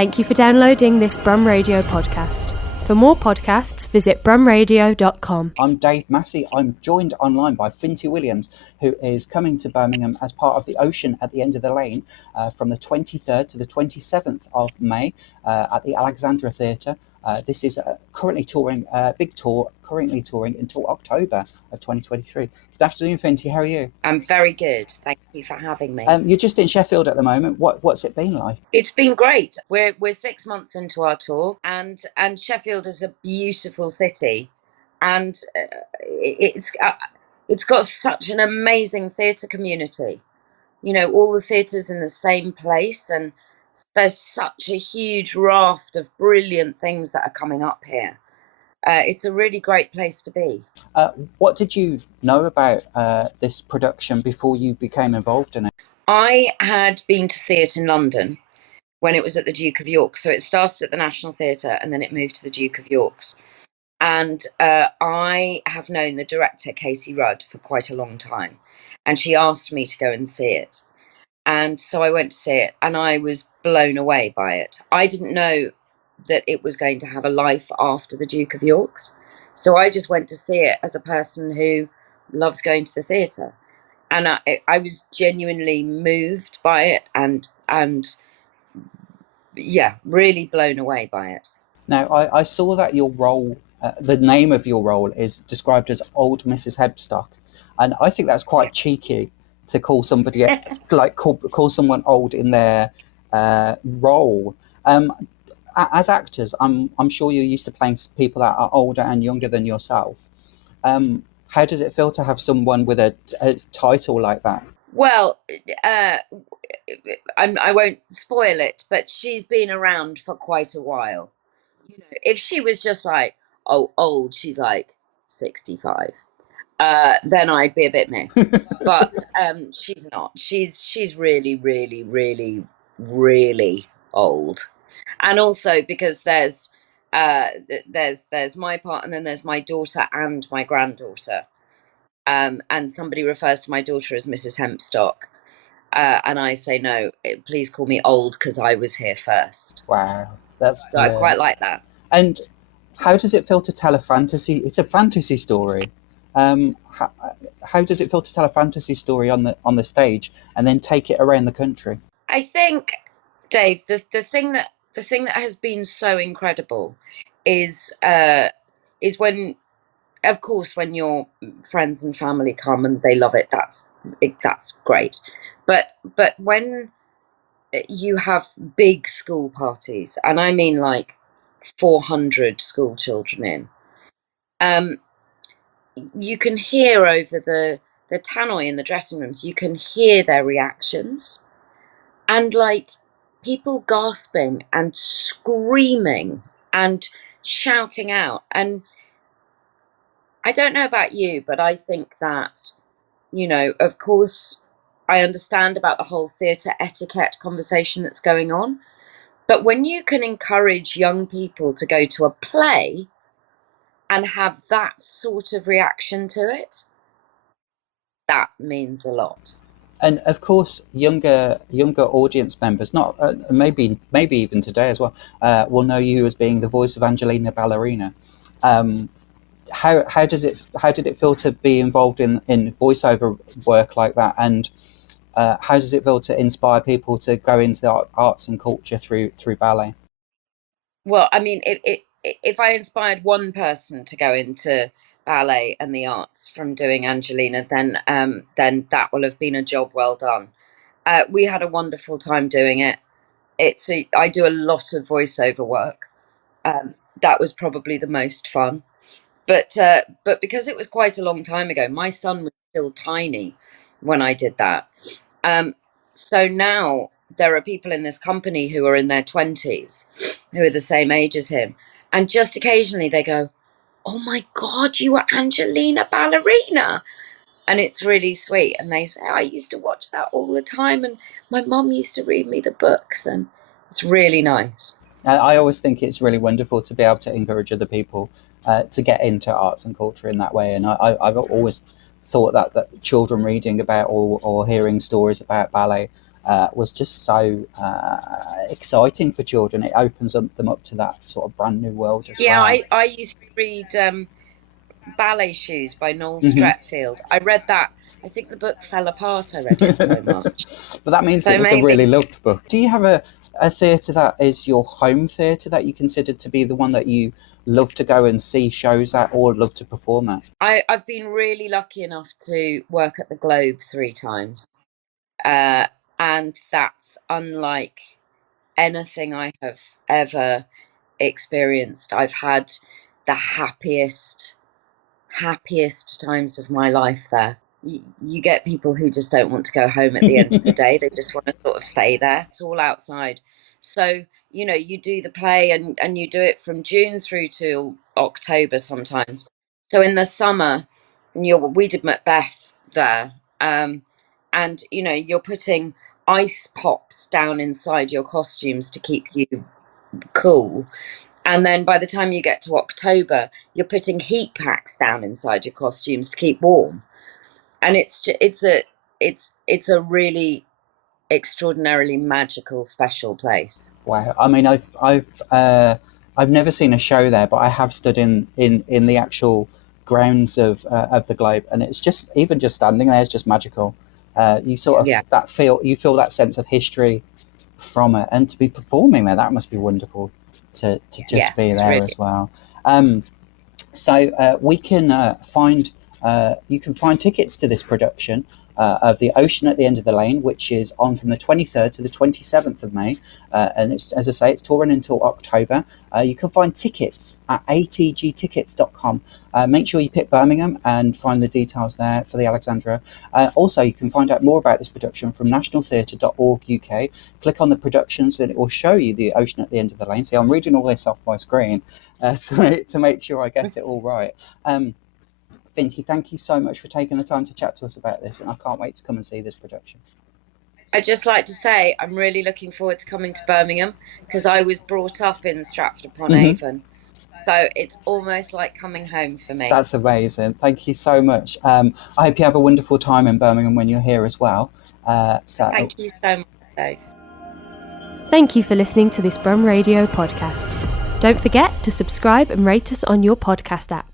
Thank you for downloading this Brum Radio podcast. For more podcasts, visit brumradio.com. I'm Dave Massey. I'm joined online by Finty Williams, who is coming to Birmingham as part of the Ocean at the End of the Lane from the 23rd to the 27th of May at the Alexandra Theatre. This is currently touring, big tour, currently touring until October of 2023. Good afternoon, Finty. How are you? I'm very good. Thank you for having me. You're just in Sheffield at the moment. What's it been like? It's been great. We're 6 months into our tour, and Sheffield is a beautiful city, and it's got such an amazing theatre community. You know, all the theatres in the same place, and there's such a huge raft of brilliant things that are coming up here. It's a really great place to be. What did you know about this production before you became involved in it? I had been to see it in London when it was at the Duke of York. So it started at the National Theatre and then it moved to the Duke of York's. And I have known the director, Katie Rudd, for quite a long time. And she asked me to go and see it. And so I went to see it and I was blown away by it. I didn't know that it was going to have a life after the Duke of York's. So I just went to see it as a person who loves going to the theatre. And I was genuinely moved by it and yeah, really blown away by it. Now, I saw that your role, the name of your role is described as Old Mrs Hempstock. And I think that's quite cheeky to call somebody, call someone old in their role. As actors, I'm sure you're used to playing people that are older and younger than yourself. How does it feel to have someone with a title like that? Well, I won't spoil it, but she's been around for quite a while. You know, if she was just like, oh, old, she's like 65, then I'd be a bit miffed. But she's not. She's really, really, really, really old. And also because there's my part, and then there's my daughter and my granddaughter. And somebody refers to my daughter as Mrs Hempstock. And I say, no, please call me old because I was here first. Wow. So I quite like that. And how does it feel to tell a fantasy? It's a fantasy story. How does it feel to tell a fantasy story on the stage and then take it around the country? I think, Dave, the thing that has been so incredible is when, of course, when your friends and family come and they love it, that's great. But when you have big school parties, and I mean like 400 school children in, you can hear over the tannoy in the dressing rooms, you can hear their reactions, and like people gasping and screaming and shouting out. And I don't know about you, but I think that, you know, of course, I understand about the whole theatre etiquette conversation that's going on. But when you can encourage young people to go to a play and have that sort of reaction to it, that means a lot. And of course, younger audience members, not maybe even today as well, will know you as being the voice of Angelina Ballerina. How did it feel to be involved in voiceover work like that, and how does it feel to inspire people to go into the arts and culture through ballet? Well, I mean, if I inspired one person to go into ballet and the arts from doing Angelina, then that will have been a job well done. We had a wonderful time doing it. I do a lot of voiceover work. That was probably the most fun. But because it was quite a long time ago, my son was still tiny when I did that. So now there are people in this company who are in their 20s, who are the same age as him. And just occasionally they go, oh my God, you were Angelina Ballerina. And it's really sweet. And they say, I used to watch that all the time. And my mum used to read me the books. And it's really nice. I always think it's really wonderful to be able to encourage other people to get into arts and culture in that way. And I've always thought that children reading about or hearing stories about ballet was just so exciting for children. It opens them up to that sort of brand new world as well. I used to read Ballet Shoes by Noel Mm-hmm. Stretfield. I read that. I think the book fell apart. I read it so much. But that means it was a really loved book. Do you have a theatre that is your home theatre that you consider to be the one that you love to go and see shows at or love to perform at? I've been really lucky enough to work at the Globe 3 times. And that's unlike anything I have ever experienced. I've had the happiest times of my life there. You get people who just don't want to go home at the end of the day. They just want to sort of stay there. It's all outside. So, you do the play and you do it from June through to October sometimes. So in the summer, we did Macbeth there. And, you're putting ice pops down inside your costumes to keep you cool. And then by the time you get to October, you're putting heat packs down inside your costumes to keep warm. And it's a really extraordinarily magical, special place. Wow! I mean, I've never seen a show there, but I have stood in the actual grounds of the Globe, and it's just even just standing there is just magical. You sort of you feel that sense of history from it, and to be performing there, that must be wonderful to just be there really. As well. So we can find. You can find tickets to this production of The Ocean at the End of the Lane, which is on from the 23rd to the 27th of May. And it's, as I say, it's touring until October. You can find tickets at atgtickets.com. Make sure you pick Birmingham and find the details there for the Alexandra. Also, you can find out more about this production from nationaltheatre.org UK. Click on the productions and it will show you The Ocean at the End of the Lane. See, I'm reading all this off my screen to make sure I get it all right. Finty, thank you so much for taking the time to chat to us about this, and I can't wait to come and see this production. I'd just like to say I'm really looking forward to coming to Birmingham because I was brought up in Stratford-upon-Avon. So it's almost like coming home for me. That's amazing. Thank you so much. I hope you have a wonderful time in Birmingham when you're here as well. Thank you so much, Dave. Thank you for listening to this Brum Radio podcast. Don't forget to subscribe and rate us on your podcast app.